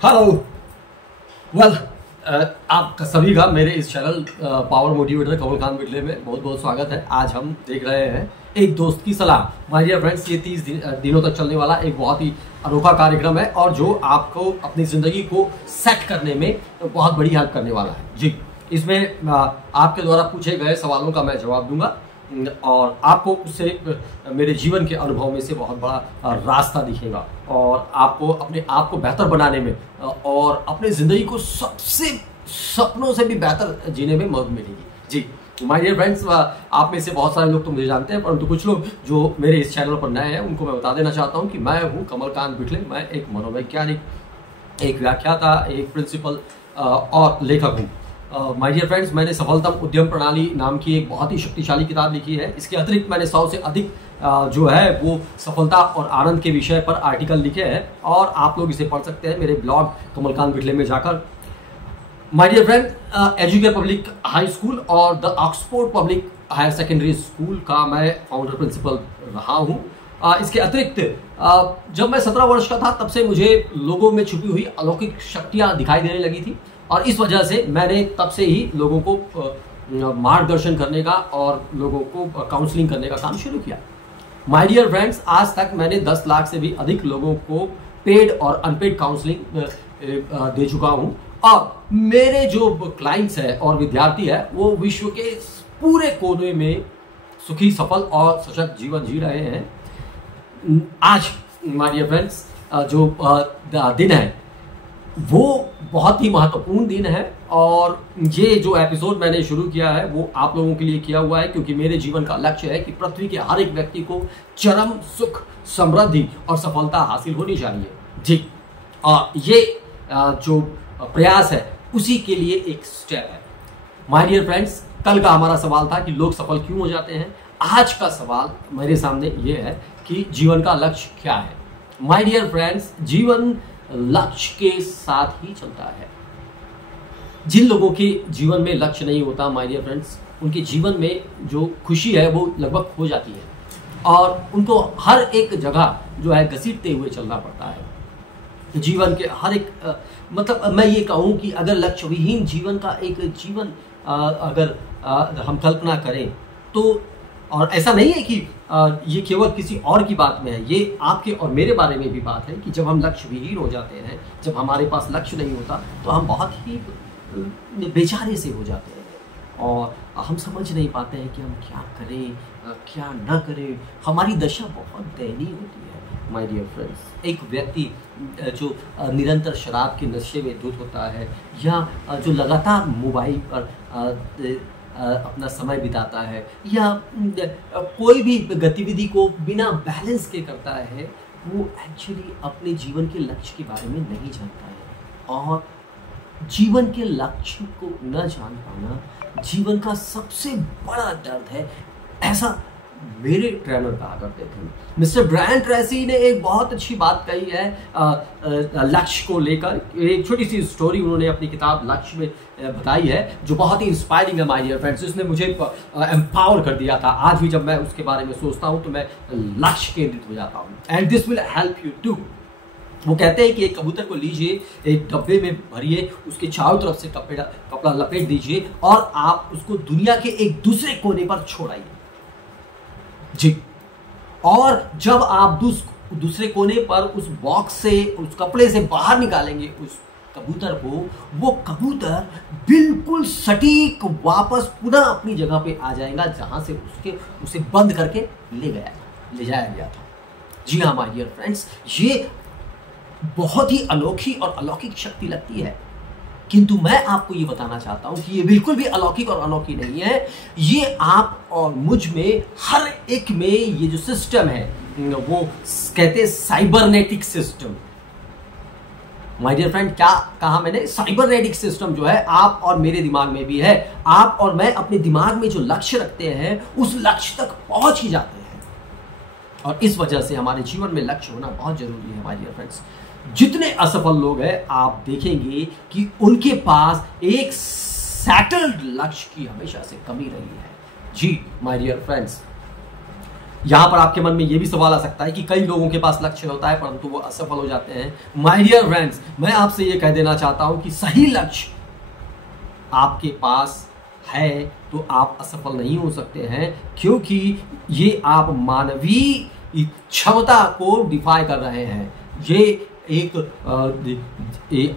Hello well आप सभी का मेरे इस चैनल पावर मोटिवेटर कमल खान बिटले में बहुत बहुत स्वागत है। आज हम देख रहे हैं एक दोस्त की सलाह। माय डियर फ्रेंड्स, ये 30 दिनों तक चलने वाला एक बहुत ही अनोखा कार्यक्रम है और जो आपको अपनी ज़िंदगी को सेट करने में बहुत बड़ी हेल्प करने वाला है। जी, इसमें आपके द्वारा पूछे गए सवालों का मैं जवाब दूंगा और आपको उससे मेरे जीवन के अनुभव में से बहुत बड़ा रास्ता दिखेगा और आपको अपने आप को बेहतर बनाने में और अपने ज़िंदगी को सबसे सपनों से भी बेहतर जीने में मदद मिलेगी। जी माय डियर फ्रेंड्स, आप में से बहुत सारे लोग तो मुझे जानते हैं, परंतु कुछ लोग जो मेरे इस चैनल पर नए हैं उनको मैं बता देना चाहता हूँ कि मैं हूँ कमल खान बिटले। मैं एक मनोवैज्ञानिक, एक व्याख्याता, एक प्रिंसिपल और लेखक हूँ। माय डियर फ्रेंड्स, मैंने सफलतम उद्यम प्रणाली नाम की एक बहुत ही शक्तिशाली किताब लिखी है। इसके अतिरिक्त मैंने 100 से अधिक जो है वो सफलता और आनंद के विषय पर आर्टिकल लिखे हैं और आप लोग इसे पढ़ सकते हैं मेरे ब्लॉग कमल खान बिटले में जाकर। My dear friend, Educate Public High School और the Oxford Public Higher Secondary School का मैं फाउंडर प्रिंसिपल रहा हूँ। इसके अतिरिक्त जब मैं 17 वर्ष का था तब से मुझे लोगों में छुपी हुई अलौकिक शक्तियाँ दिखाई देने लगी थी और इस वजह से मैंने तब से ही लोगों को मार्गदर्शन करने का और लोगों को काउंसलिंग करने का काम शुरू किया। माय डियर फ्रेंड्स, आज तक मैंने 10 लाख से भी अधिक लोगों को पेड और अनपेड काउंसलिंग दे चुका हूं और मेरे जो क्लाइंट्स हैं और विद्यार्थी हैं वो विश्व के पूरे कोने में सुखी, सफल और सशक्त जीवन जी रहे हैं। आज माय डियर फ्रेंड्स, जो दिन है वो बहुत ही महत्वपूर्ण दिन है और ये जो एपिसोड मैंने शुरू किया है वो आप लोगों के लिए किया हुआ है क्योंकि मेरे जीवन का लक्ष्य है कि पृथ्वी के हर एक व्यक्ति को चरम सुख, समृद्धि और सफलता हासिल होनी चाहिए। जी, और ये जो प्रयास है उसी के लिए एक स्टेप है। माय डियर फ्रेंड्स, कल का हमारा सवाल था कि लोग सफल क्यों हो जाते हैं। आज का सवाल मेरे सामने ये है कि जीवन का लक्ष्य क्या है। माय डियर फ्रेंड्स, जीवन लक्ष्य के साथ ही चलता है। जिन लोगों के जीवन में लक्ष्य नहीं होता माय डियर फ्रेंड्स, उनके जीवन में जो खुशी है वो लगभग खो जाती है और उनको हर एक जगह जो है घसीटते हुए चलना पड़ता है। जीवन के हर एक मतलब मैं ये कहूँ कि अगर लक्ष्य विहीन जीवन का एक जीवन अगर हम कल्पना करें तो, और ऐसा नहीं है कि ये केवल किसी और की बात में है, ये आपके और मेरे बारे में भी बात है कि जब हम लक्ष्य विहीन हो जाते हैं, जब हमारे पास लक्ष्य नहीं होता तो हम बहुत ही बेचारे से हो जाते हैं और हम समझ नहीं पाते हैं कि हम क्या करें, क्या ना करें। हमारी दशा बहुत दयनीय होती है माय डियर फ्रेंड्स। एक व्यक्ति जो निरंतर शराब के नशे में धुत होता है या जो लगातार मोबाइल पर अपना समय बिताता है या कोई भी गतिविधि को बिना बैलेंस के करता है, वो एक्चुअली अपने जीवन के लक्ष्य के बारे में नहीं जानता है और जीवन के लक्ष्य को न जान पाना जीवन का सबसे बड़ा दर्द है, ऐसा मेरे ट्रेनर कहा करते थे। मिस्टर ब्रायन ट्रेसी ने एक बहुत अच्छी बात कही है लक्ष्य को लेकर। एक छोटी सी स्टोरी उन्होंने अपनी किताब लक्ष्य में बताई है जो बहुत ही इंस्पायरिंग है माय डियर फ्रेंड्स। उसने मुझे एम्पावर कर दिया था। आज भी जब मैं उसके बारे में सोचता हूँ तो मैं लक्ष्य केंद्रित हो जाता हूँ। And this will help you too. वो कहते हैं कि एक कबूतर को लीजिए, एक डब्बे में भरिए, उसके चारों तरफ से कपड़ा लपेट दीजिए और आप उसको दुनिया के एक दूसरे कोने पर छोड़ाइए। जी, और जब आप दूसरे कोने पर उस बॉक्स से, उस कपड़े से बाहर निकालेंगे उस कबूतर को, वो कबूतर बिल्कुल सटीक वापस पुनः अपनी जगह पे आ जाएगा जहां से उसे बंद करके ले जाया गया था। जी हाँ माय डियर फ्रेंड्स, ये बहुत ही अनोखी और अलौकिक शक्ति लगती है, किंतु मैं आपको ये बताना चाहता हूं कि ये बिल्कुल भी अलौकिक और अनोखी नहीं है। ये आप और मुझ में हर एक में ये जो सिस्टम है वो कहते हैं cybernetic system. My dear friend, क्या कहा मैंने? साइबरनेटिक सिस्टम जो है आप और मेरे दिमाग में भी है। आप और मैं अपने दिमाग में जो लक्ष्य रखते हैं उस लक्ष्य तक पहुंच ही जाते हैं और इस वजह से हमारे जीवन में लक्ष्य होना बहुत जरूरी है माय डियर फ्रेंड्स। जितने असफल लोग हैं आप देखेंगे कि उनके पास एक सेटल्ड लक्ष्य की हमेशा से कमी रही है। जी माय डियर फ्रेंड्स, यहाँ पर आपके मन में ये भी सवाल आ सकता है कि कई लोगों के पास लक्ष्य होता है परंतु वो असफल हो जाते हैं। माय डियर फ्रेंड्स, मैं आपसे ये कह देना चाहता हूं कि सही लक्ष्य आपके पास है तो आप असफल नहीं हो सकते हैं, क्योंकि ये आप मानवीय क्षमता को डिफाई कर रहे हैं। ये एक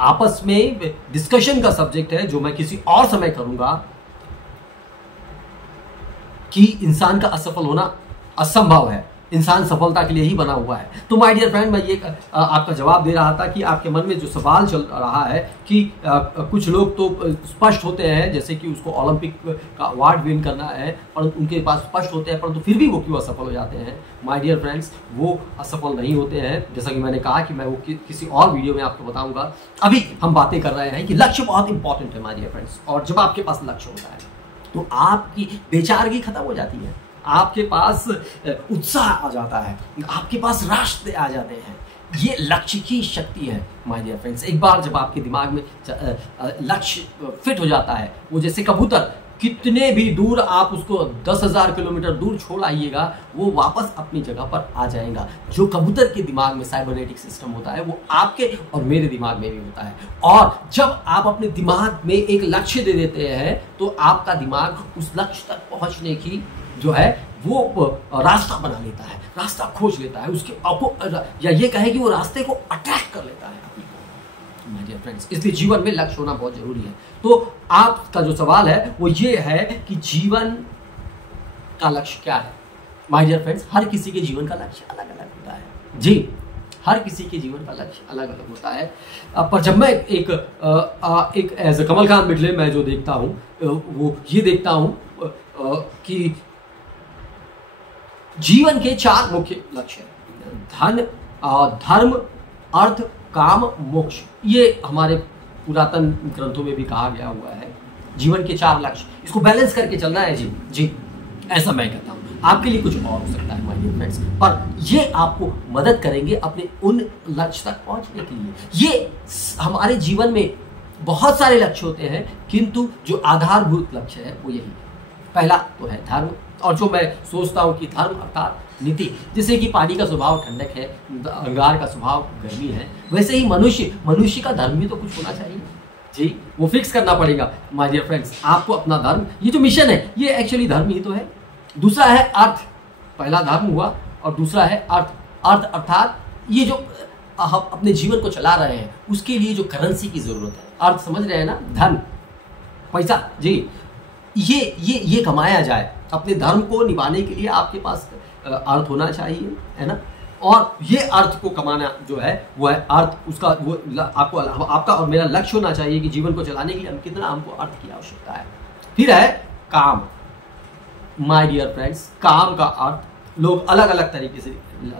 आपस में डिस्कशन का सब्जेक्ट है जो मैं किसी और समय करूंगा कि इंसान का असफल होना असंभव है, इंसान सफलता के लिए ही बना हुआ है। तो माय डियर फ्रेंड, मैं ये आपका जवाब दे रहा था कि आपके मन में जो सवाल चल रहा है कि कुछ लोग तो स्पष्ट होते हैं, जैसे कि उसको ओलंपिक का अवार्ड विन करना है और उनके पास स्पष्ट होते हैं परंतु फिर भी वो क्यों असफल हो जाते हैं। माय डियर फ्रेंड्स, वो असफल नहीं होते हैं, जैसा कि मैंने कहा कि मैं वो किसी और वीडियो में आपको बताऊंगा। अभी हम बातें कर रहे हैं कि लक्ष्य बहुत इंपॉर्टेंट है माय डियर फ्रेंड्स, और जब आपके पास लक्ष्य होता है तो आपकी बेचारगी खत्म हो जाती है, आपके पास उत्साह आ जाता है, आपके पास रास्ते आ जाते हैं। ये लक्ष्य की शक्ति है माय डियर फ्रेंड्स। एक बार जब आपके दिमाग में लक्ष्य फिट हो जाता है, वो जैसे कबूतर, कितने भी दूर आप उसको 10,000 किलोमीटर दूर छोड़ आइएगा, वो वापस अपनी जगह पर आ जाएगा। जो कबूतर के दिमाग में साइबरनेटिक सिस्टम होता है वो आपके और मेरे दिमाग में भी होता है। और जब आप अपने दिमाग में एक लक्ष्य दे देते हैं तो आपका दिमाग उस लक्ष्य तक पहुंचने की जो है वो रास्ता बना लेता है, रास्ता खोज लेता है, उसके आपको या ये कहे कि वो रास्ते को अट्रैक्ट कर लेता है माय डियर फ्रेंड्स। इसलिए जीवन में लक्ष्य होना बहुत जरूरी है। तो आपका जो सवाल है वो ये है कि जीवन का लक्ष्य क्या है। माय डियर फ्रेंड्स, हर किसी के जीवन का लक्ष्य अलग अलग होता है जी, हर किसी के जीवन का लक्ष्य अलग अलग होता है। पर जब मैं एक एज ए कमल खान मिडले मैं जो देखता हूँ वो ये देखता हूँ कि जीवन के 4 मुख्य लक्ष्य हैं, धन, धर्म, अर्थ, काम, मोक्ष। ये हमारे पुरातन ग्रंथों में भी कहा गया हुआ है। जीवन के 4 लक्ष्य, इसको बैलेंस करके चलना है जी जी, ऐसा मैं कहता हूँ। आपके लिए कुछ और हो सकता है माय डियर फ्रेंड्स, पर ये आपको मदद करेंगे अपने उन लक्ष्य तक पहुंचने के लिए। ये हमारे जीवन में बहुत सारे लक्ष्य होते हैं, किंतु जो आधारभूत लक्ष्य है वो यही है। पहला तो है धर्म, और जो मैं सोचता हूँ कि धर्म अर्थात नीति। जैसे कि पानी का स्वभाव ठंडक है, अंगार का स्वभाव गर्मी है, वैसे ही मनुष्य का धर्म भी तो कुछ होना चाहिए जी, वो फिक्स करना पड़ेगा माय डियर फ्रेंड्स। आपको अपना धर्म, ये जो मिशन है ये एक्चुअली धर्म ही तो है। दूसरा है अर्थ, पहला धर्म हुआ और दूसरा है अर्थ। अर्थ अर्थात ये जो हम अपने जीवन को चला रहे हैं उसके लिए जो करेंसी की जरूरत है, अर्थ समझ रहे हैं ना, धन, पैसा जी, ये कमाया जाए। अपने धर्म को निभाने के लिए आपके पास अर्थ होना चाहिए, है ना। और ये अर्थ को कमाना जो है वो है अर्थ, उसका वो आपको आपका और मेरा लक्ष्य होना चाहिए कि जीवन को चलाने के लिए कितना हमको अर्थ की आवश्यकता है। फिर है काम। माय डियर फ्रेंड्स, काम का अर्थ लोग अलग अलग तरीके से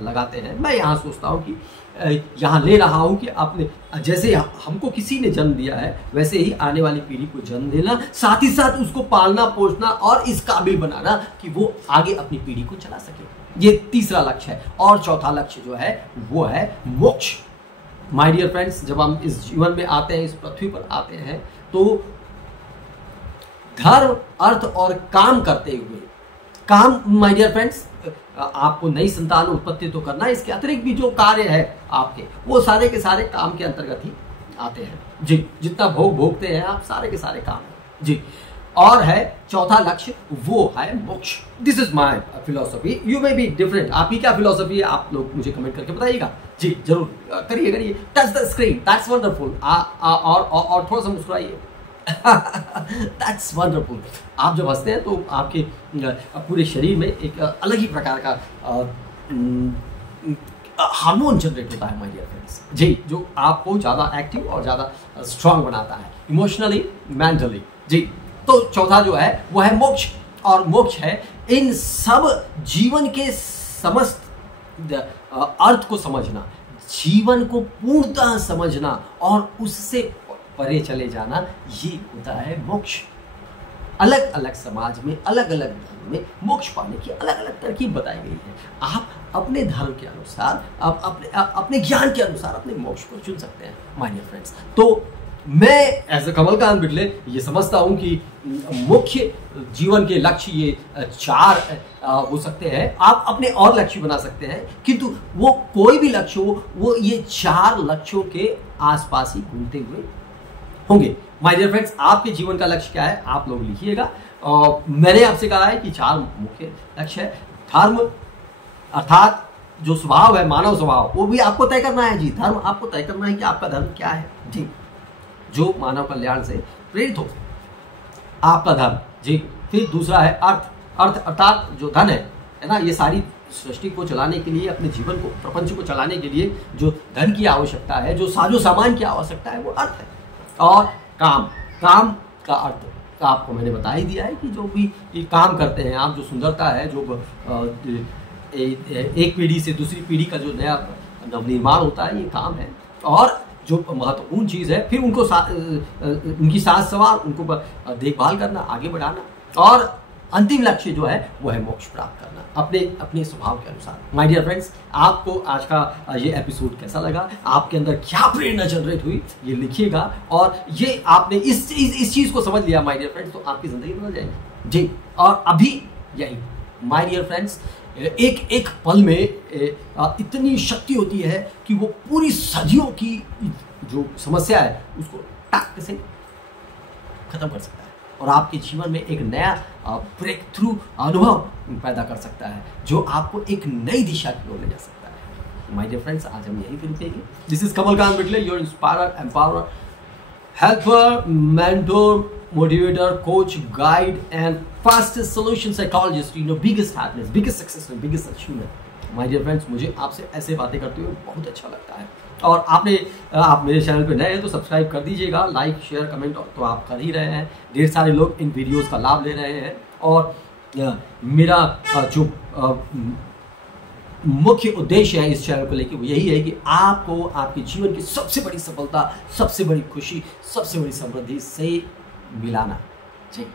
लगाते हैं। मैं यहाँ सोचता हूँ कि यहाँ ले रहा हूँ कि आपने जैसे हमको किसी ने जन्म दिया है वैसे ही आने वाली पीढ़ी को जन्म देना, साथ ही साथ उसको पालना पोषना और इस काबिल बनाना कि वो आगे अपनी पीढ़ी को चला सके। ये तीसरा लक्ष्य है। और चौथा लक्ष्य जो है वो है मोक्ष। माय डियर फ्रेंड्स, जब हम इस जीवन में आते हैं, इस पृथ्वी पर आते हैं, तो धर्म, अर्थ और काम करते हुए, काम माय डियर फ्रेंड्स, आपको नई संतान उत्पत्ति तो करना है, इसके अतिरिक्त भी जो कार्य है आपके, वो सारे के सारे काम के अंतर्गत ही आते हैं जी। जितना भोगते हैं आप, सारे के सारे काम जी। और है चौथा लक्ष्य, वो है मोक्ष। This is my philosophy, you may be different. आपकी क्या फिलोसफी है आप लोग मुझे कमेंट करके बताइएगा जी, जरूर करिए। Touch the screen, that's wonderful. और थोड़ा सा मुस्कुराइए। That's wonderful. आप जब हंसते हैं तो आपके पूरे शरीर में एक अलग ही प्रकार का हार्मोन जनरेट होता है माय डियर फ्रेंड्स जी, जो आपको ज़्यादा एक्टिव और ज़्यादा स्ट्रांग बनाता है इमोशनली, मेंटली जी। तो चौथा जो है वो है मोक्ष। और मोक्ष है इन सब जीवन के समस्त अर्थ को समझना, जीवन को पूर्णतः समझना और उससे परे चले जाना, ये होता है मोक्ष। अलग अलग समाज में, अलग अलग धर्म में मोक्ष पाने की अलग अलग तरकीब बताई गई है। आप अपने धर्म के अनुसार, अपने ज्ञान के अनुसार अपने मोक्ष को चुन सकते हैं माय डियर फ्रेंड्स। तो मैं एज ए कमलकांत बिटले ये समझता हूं कि मुख्य जीवन के लक्ष्य ये 4 हो सकते हैं। आप अपने और लक्ष्य बना सकते हैं, किंतु वो कोई भी लक्ष्य हो वो ये 4 लक्ष्यों के आसपास ही घूमते हुए होंगे। माय डियर फ्रेंड्स, आपके जीवन का लक्ष्य क्या है आप लोग लिखिएगा। मैंने आपसे कहा है कि 4 मुख्य लक्ष्य है। धर्म अर्थात जो स्वभाव है, मानव स्वभाव, वो भी आपको तय करना है जी। धर्म आपको तय करना है कि आपका धर्म क्या है जी, जो मानव कल्याण से प्रेरित हो, आपका धर्म जी। फिर दूसरा है अर्थ। अर्थ अर्थात जो धन है ना, ये सारी सृष्टि को चलाने के लिए, अपने जीवन को, प्रपंच को चलाने के लिए जो धन की आवश्यकता है, जो साजो सामान की आवश्यकता है, वो अर्थ है। और काम, काम का अर्थ आपको मैंने बता ही दिया है कि जो भी ये काम करते हैं आप, जो सुंदरता है, जो एक पीढ़ी से दूसरी पीढ़ी का जो नया नवनिर्माण होता है, ये काम है। और जो महत्वपूर्ण चीज़ है, फिर उनको उनकी साथ सवार, उनको देखभाल करना, आगे बढ़ाना। और अंतिम लक्ष्य जो है वो है मोक्ष प्राप्त करना अपने स्वभाव के अनुसार। माय डियर फ्रेंड्स, आपको आज का ये एपिसोड कैसा लगा, आपके अंदर क्या प्रेरणा जनरेट हुई, ये लिखिएगा। और ये आपने इस चीज़ को समझ लिया माय डियर फ्रेंड्स, तो आपकी ज़िंदगी बदल जाएगी जी। और अभी यही माय डियर फ्रेंड्स, एक पल में इतनी शक्ति होती है कि वो पूरी सदियों की जो समस्या है उसको टक से खत्म कर सकता है और आपके जीवन में एक नया ब्रेक थ्रू अनुभव पैदा कर सकता है, जो आपको एक नई दिशा की ओर ले जा सकता है। माय डियर फ्रेंड्स, आज हम यहीं पे रुकेंगे। This is Kamalkant Bitley, your inspirer, empowerer, helper, mentor, motivator, coach, guide and fastest solution psychologist, biggest happiness, biggest success and biggest achievement. My dear friends, मुझे आपसे ऐसे बातें करते हुए बहुत अच्छा लगता है। और आप मेरे चैनल पे नए हैं तो सब्सक्राइब कर दीजिएगा, लाइक शेयर कमेंट तो आप कर ही रहे हैं। ढेर सारे लोग इन वीडियोस का लाभ ले रहे हैं। और मेरा जो मुख्य उद्देश्य है इस चैनल को लेकर वो यही है कि आपको आपके जीवन की सबसे बड़ी सफलता, सबसे बड़ी खुशी, सबसे बड़ी समृद्धि से मिलाना चाहिए।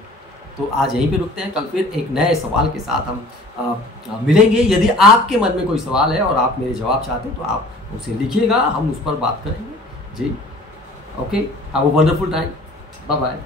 तो आज यहीं पे रुकते हैं, कल फिर एक नए सवाल के साथ हम मिलेंगे। यदि आपके मन में कोई सवाल है और आप मेरे जवाब चाहते हैं तो आप उसे लिखिएगा, हम उस पर बात करेंगे जी। Okay, have a wonderful time, bye bye.